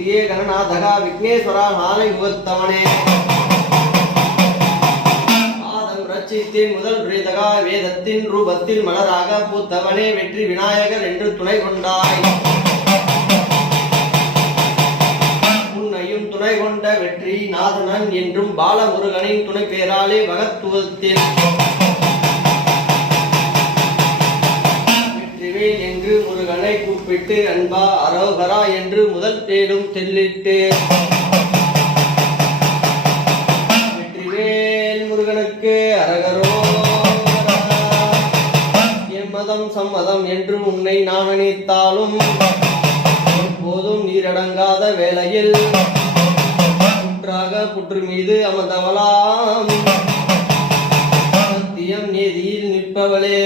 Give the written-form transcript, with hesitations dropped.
மூர்த்தியே கணநாதகா விக்னேஸ்வரா நாளை முகத்தவனே ஆதம் ரட்சித்தேன் முதல் பிரேதகா வேதத்தின் ரூபத்தில் மலராக பூத்தவனே வெற்றி விநாயகர் என்று துணை கொண்டாய் உன்னையும் துணை கொண்ட வெற்றி நாதனன் என்றும் பாலமுருகனின் துணை பேராலே வகத்துவத்தில் என்று முருகனை கூப்பிட்டு அன்பா அரோகரா என்று முதல் தேடும் தெல்லிட்டு வெற்றிவேல் முருகனுக்கு அரகரோ எம்மதம் சம்மதம் என்று உன்னை நான் நினைத்தாலும் எப்போதும் நீரடங்காத வேளையில் புற்றாக புற்று மீது அமர்ந்தவளாம் சத்தியம் நீதியில் நிற்பவளே